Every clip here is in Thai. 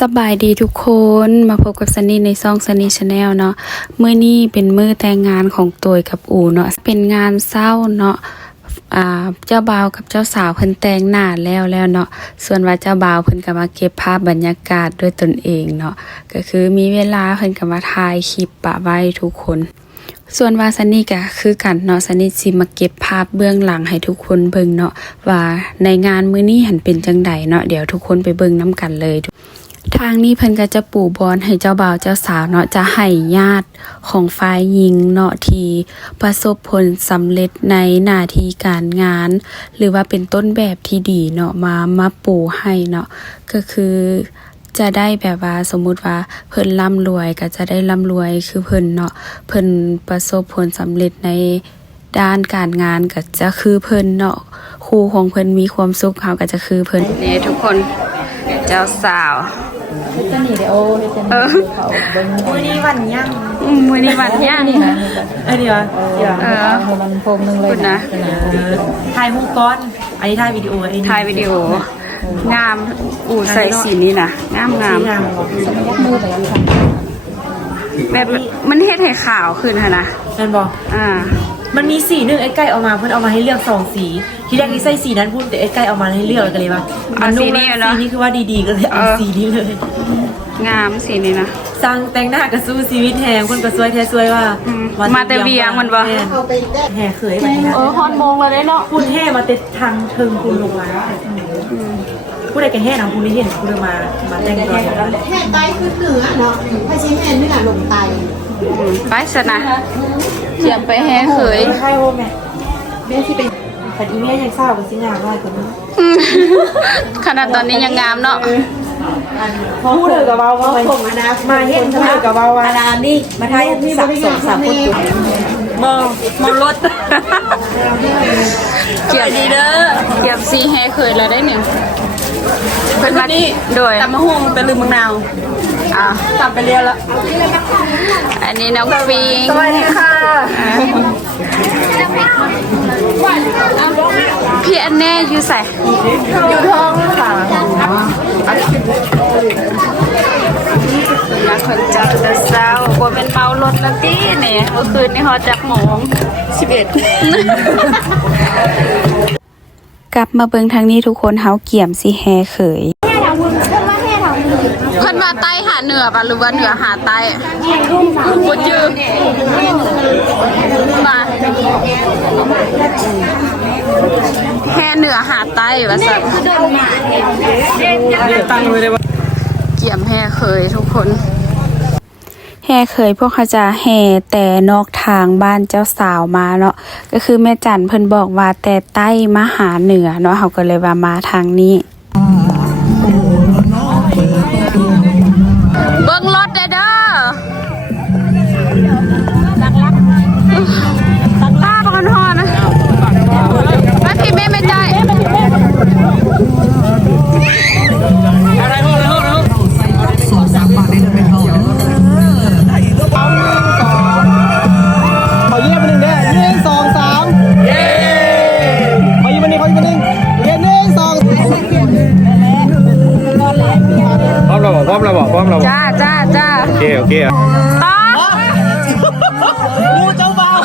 สบายดีทุกคนมาพบกับซันนี่ในซองซันนี่ชาแนลเนาะเมื่อนี้เป็นมือแต่งงานของตัวกับอูเนาะเป็นงานเศร้าเนาะเจ้าบ่าวกับเจ้าสาวเพิ่นแต่งหน้าแล้วแล้วเนาะส่วนว่าเจ้าบ่าวเพิ่นก็มาเก็บภาพบรรยากาศด้วยตนเองเนาะก็คือมีเวลาเพิ่นก็มาถ่ายคลิปปะไว้ทุกคน ส่วนว่าซันนี่ก็คือกันเนาะซันนี่สิมาเก็บภาพเบื้องหลังให้ทุกคนเบิ่งเนาะว่าในงานมื้อนี้หันเป็นจังใดเนาะเดี๋ยวทุกคนไปเบิ่งน้กันเลย ทางนี้เพิ่นก็จะปู่บอลให้เจ้าบ่าวเจ้าสาวเนาะจะให้ญาติของฝ่ายหญิงเนาะที่ประสบผลสำเร็จในหน้าที่การงาน หรือว่าเป็นต้นแบบที่ดีเนาะมามาปู่ให้เนาะก็คือจะได้แบบว่าสมมุติว่าเพิ่นร่ำรวยก็จะได้ร่ำรวยคือเพิ่นเนาะเพิ่นประสบผลสำเร็จในด้านการงานก็จะคือเพิ่นเนาะครูของเพิ่นมีความสุขเฮาก็จะคือเพิ่นนี่ทุกคนเจ้าสาว จะหนีเดี๋ยวเดี๋ยวจะหนีเขาเบิ้งมื้อนี้วันย่างอืมมือนี้วันย่างนี่นะเออเดี๋ยวเดี๋ยวเออเอามันโฟมหนึงเลยคุณนะถ่ายรูปก้อน อันนี้ถ่ายวิดีโออันนี้ถ่ายวิดีโองามอูใส่สีนี้นะงามงามงามเหรอยักมือแต่ยังทแบบมันเฮ็ดให้ขาวขึ้นค่ะนะนั่นบอกอ่า มันมีสีหนึ่งไอ้ไก่เอามาเพื่อนเอามาให้เลือกสองสี ที่แรกนี่ใส่สีนั้นพูดแต่ไอ้ไก่เอามาให้เลือกกันเลยว่าเอาสีนี้มัเหรอสีนี้คือว่าดีๆก็เลยเอาเออสีนี้เลย งามสีนี้นะสร้างแต่งหน้ากับสู้ชีวิตแหงคนก็สวยแท้สวยว่าอืมมาแต่เวียงมันบ่แแห่เขยแบบนี้นะำเออฮอนโมงเลยได้เนาะคุณแห่มาเต็ทางเทิงคุณลงมาผู้ใดกันแห่นะคุณได้เห็นคุณมามาแต่งตัวแห่ไตคือเหนือเนาะถ้าใช้แห่เนื้อลงไตอืม ไปสนะเขียมไปแฮ่เขยใช่โฮมแม่แม่ที่เป็นปัดอีเมียยังเศร้ากับสิงามมากกว่านี้อืมขนาดตอนนี้ยังงามเนาะพูดเลยกับเบาว่ามาเห็นพูดเลยกับเบาว่าอาดานี่มาทายสับสองสามคนมองมองรถเกี่ยมดีเด้อเกี่ยมสีแฮ่เขยแล้วได้หนึ่งเป็นวันนี้โดยตำมะฮวงเป็นลืมมะนาว อ่าตำไปเรียนละอันนี้น้องฟิงสวัสดีค่ะพี่อันแน่อยู่ใส่อยู่ท้องค่ะนักคนจักแต่เช้าบ่เป็นเมารถแล้วตีเนี่ยเมื่อคืนนี่ฮอดจักโมงสิบเอ็ดกลับมาเบิ่งทางนี้ทุกคนเฮาเกี่ยมสิแฮเขย เพิ่นมาใต้หาเหนือปะหรือว่าเหนือหาใต้บ่จือมาแฮเหนือหาใต้ว่าซั่นตั้งไว้เลยว่าเกี่ยมแห่เคยทุกคนแห่เคยพวกเขาจะแห่แต่นอกทางบ้านเจ้าสาวมาเนาะก็คือแม่จันเพิ่นบอกว่าแต่ใต้มาหาเหนือเนาะเขาก็เลยว่ามาทางนี้ เบิ้งรถเด้อ บอกพร้อมเราบอกพร้อมเราบอกจ้าจ้าจ้าโอเคโอเคอะต้องูเจ้าบ่าว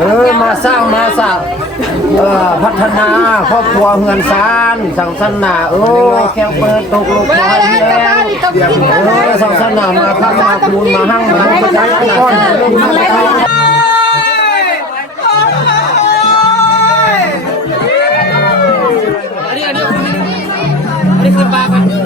เออมาสร้างมาสร้างเออพัฒนาครอบครัวเฮือนซานสังสนาเออแก้วเปิดตกลูกน้อยแล้วเออสังสนามาข้ามาคูณมาหั่งมาประชาชน ก่อนใน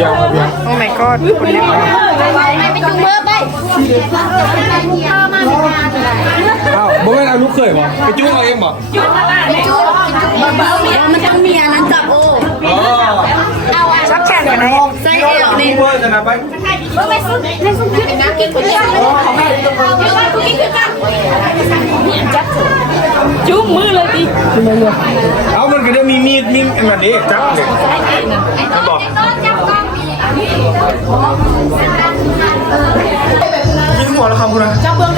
เดี๋ยวเดี๋ยวอ้าวบ่แม่นเอาลูกเคยบ่ไปจุ้งเอาเองบ่จุ้งมันจะมีอันนั้นจับโอ้ชักแขนกันไหนใส่เอวนี่เวอร์กันนะไปจุ้มมือเลยดิเอามันก็ได้มีมีดมีอันนั้นเองจับเด็กมันบอก กินหัวแล้วครับคุณนะจับเบิ้ง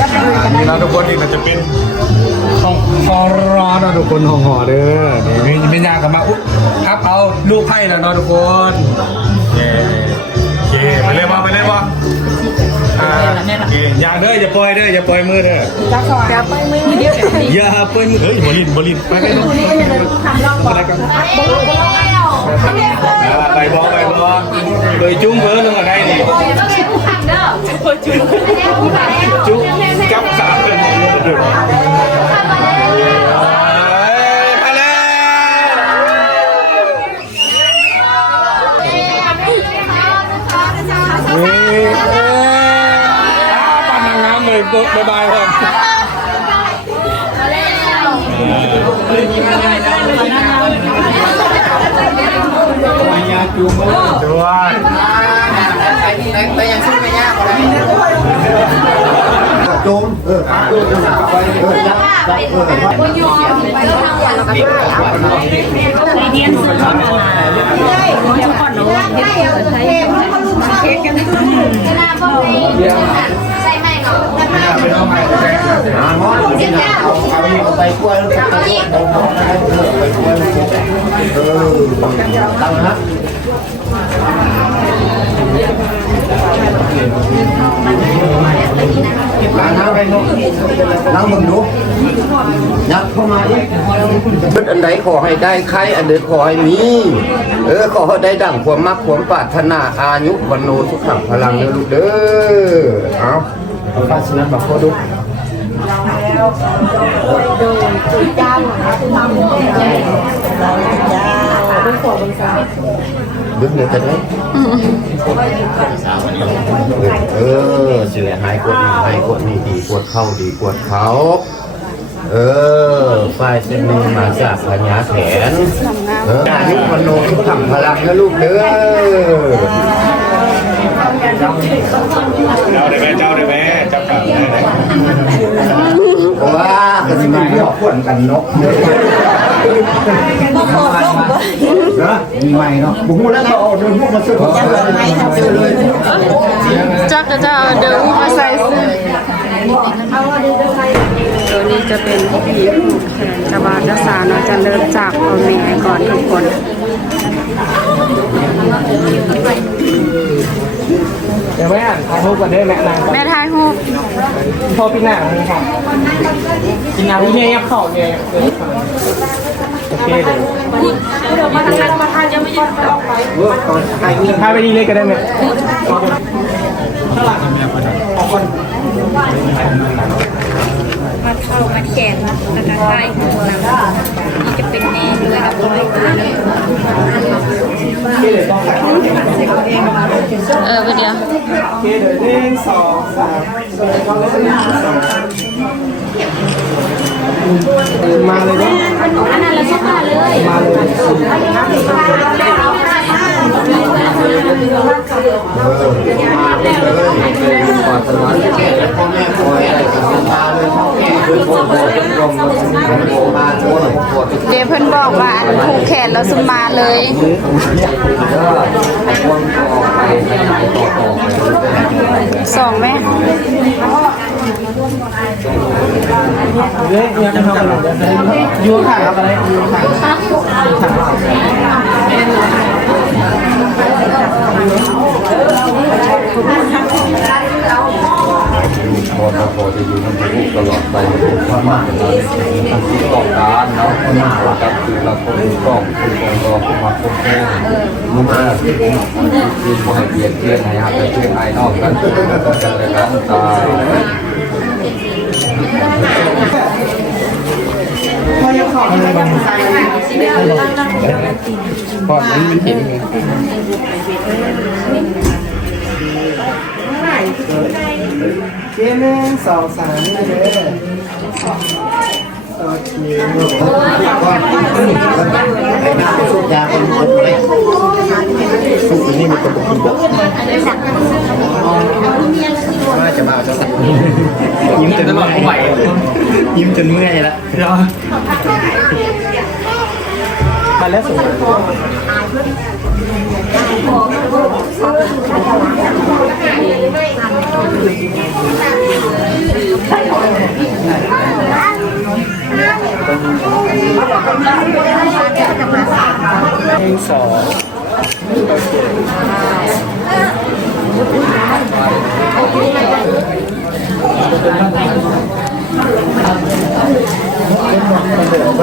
จับเบิ้งแล้วทุกคนนี่ก็จะเป็นของคอร้อนนะทุกคนห่อห่อเด้อนี่ไม่ไม่ยากกันมาอุ๊บครับเอาลูกไพ่แล้วเนาะทุกคน อย่าเด้ออย่าปล่อยเด้ออย่าปล่อยมือเด้ออย่าปล่อยมือเดียวอย่าปล่อยมือเฮ้ยบอลินบอลินไปไปอะไรกันไปบอไปบอเลยจุ้งเบอร์ลงมาไรนี่จุ้งจับสามเป็นไปางงามเลยบายบายครับด้วยจมเออเออไปเออจับจับเออไปใส่ไม่เนาะหาหมอนี่นะเอาเอาเอาไปกล้วยแล้วก็ไปกล้วยเออไปกล้วยไปกล้วยเออตั้งนะล้างน้ำไปเนาะล้างมึงดูยัดเข้ามาอีกเป็นอันใดขอให้ได้ใครอันใดขอให้มี เออขอให้ได้ดั่งความมักความปรารถนาอายุวันโนสุขังพลังเด้อลูกเด้อเอา เอาฟาสนันบอกพ่อดูดึกเลยกันไหมเออเสือหายกดนี่หายกดนี่ดีกดเข้าดีกดเขาเออฝ่ายเส้นหนึ่งมาจากพญาแขนเอออายุมโนทุกขังพลังนะลูกเด้อเจ้าได้ไหมเจ้าได้ไหม ว้าก็สิมีพวกขวนกันเนาะนะมีใหม่เนาะบุ้งแล้วก็เอาเดินพวกมาซื้อของเลยซื้อเลยจักก็จะเอาเดิมมาใส่เสื้อตัวนี้จะเป็นพิธีผูกแขนกระบาลเจ้าสาเนาะจะเริ่มจากพ่อแม่ก่อนทุกคน เดี๋ยวแม่อ่านถ่ายรูปกันได้แม่นางแม่ทายฮูกพอปีหน้าเลยครับกินน้ำเงี้ยเข่าเงี้ยโอเคเลยเดี๋ยวมาทานมาทานยังไม่ยืนออกไปเออก่อนใครมีพาไปดีเลยก็ได้ไหม มาเข้ามาแขนแล้วก็ใต้หัวนี่จะเป็นแน่ด้วยกับร้อยเออไปเดียวโอเคเดี๋ยวหนึ่งสองสามมาเลยเนาะอันนั้นเราชอบทาเลยมาเลยมาเลย เดเพิ่นบอกว่าอันผูกแขนแล้วสุมมาเลยวนต่อไปต่อต่อไปสองแม่เฮ้ยยังจะทำอะไรยูถ่ายอะไรยูถ่ายถ่าย พอพอจะอยู่ทั้งคู่ตลอดไปพม่าเราทั้งที่ต้องการเนาะพม่าเราครับคือเราคนต้องคือคนรอผู้มาคนแก่มุมาคือคือผู้ให้เกียรติเพื่อนนะครับเป็นเพื่อนไอ้นอกกันกันเลยครับตายก่อนนี้มันเห็นไงเกห นึ่งสองสามนี่เลยโอเคไอ้น้ำสุดยาคนคนไปสุดนี่มันจะบอกบอกว่าจะมาจะสั่งยิ้มจนตลอไหวยิ้มจนเมื่อยแล้วมาแล้วส หนึ่งสองไป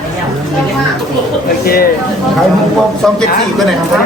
โอเคขายมุกบอกสองเจ็ดสี่ก็ไหนครับ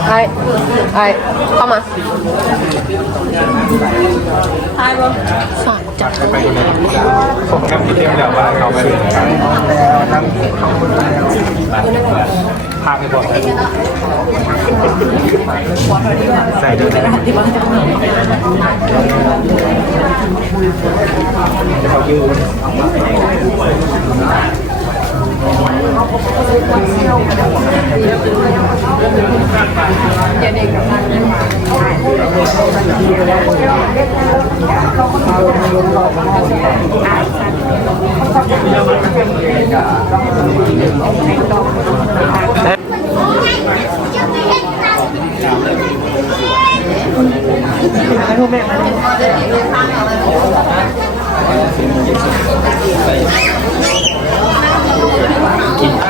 ลยได้เลยสองไปไอ้ไอ้เข้ามาไปคนเดียวผมแค่คิดเดียวแล้วว่าเขาไปถึงกันแล้วนั่งพาไปบอกเลยใส่ด้วยนะเขายืน ให้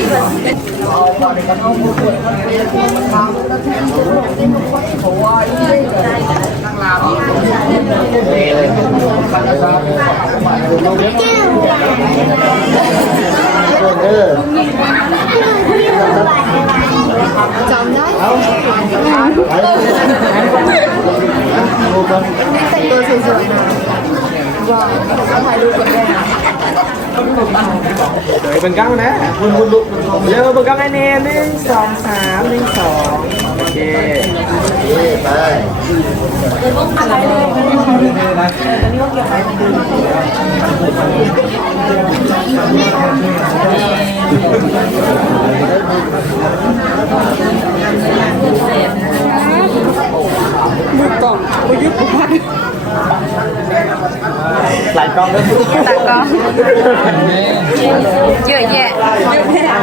ดี๋ย วนี้เกหนึ่งสองสามหนึ่งสองเกยินเลยหนึ่งสองสามหนึ่งสองโอเคไป นก้าวนะเร็วเป็นก้าวไอเน่หนึ่งสองสามหนึ่งสองโอเคไปหลายกล้องด้วยตากล้องเยอะแยะทุกลาย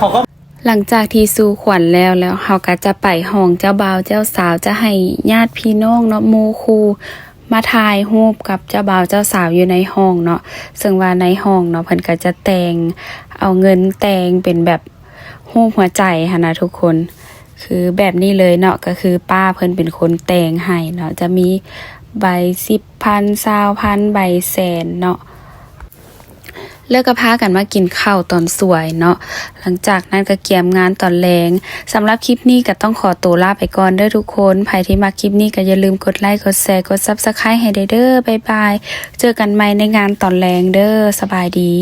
ขาก็หลังจากที่สู่ขวัญแล้วแล้วเฮาก็จะไปห้องเจ้าบ่าวเจ้าสาวจะให้ญาติพี่น้องเนาะมูคูมาถ่ายรูปกับเจ้าบ่าวเจ้าสาวอยู่ในห้องเนาะซึ่งว่าในห้องเนาะเพิ่นก็จะแต่งเอาเงินแต่งเป็นแบบรูปหัวใจหันนะทุกคนคือแบบนี้เลยเนาะก็คือป้าเพิ่นเป็นคนแต่งให้เนาะจะมีใบสิบพันสาวพันใบแสนเนาะ เลิกก็พากันมากินข้าวตอนสวยเนาะหลังจากนั้นก็เกียมงานตอนแรงสำหรับคลิปนี้ก็ต้องขอตัวลาไปก่อนเด้อทุกคนใครที่มาคลิปนี้ก็อย่าลืมกดไลค์กดแชร์กดซับสไครต์ให้เด้อบ๊ายบาย เจอกันใหม่ในงานตอนแรงเด้อสบายดี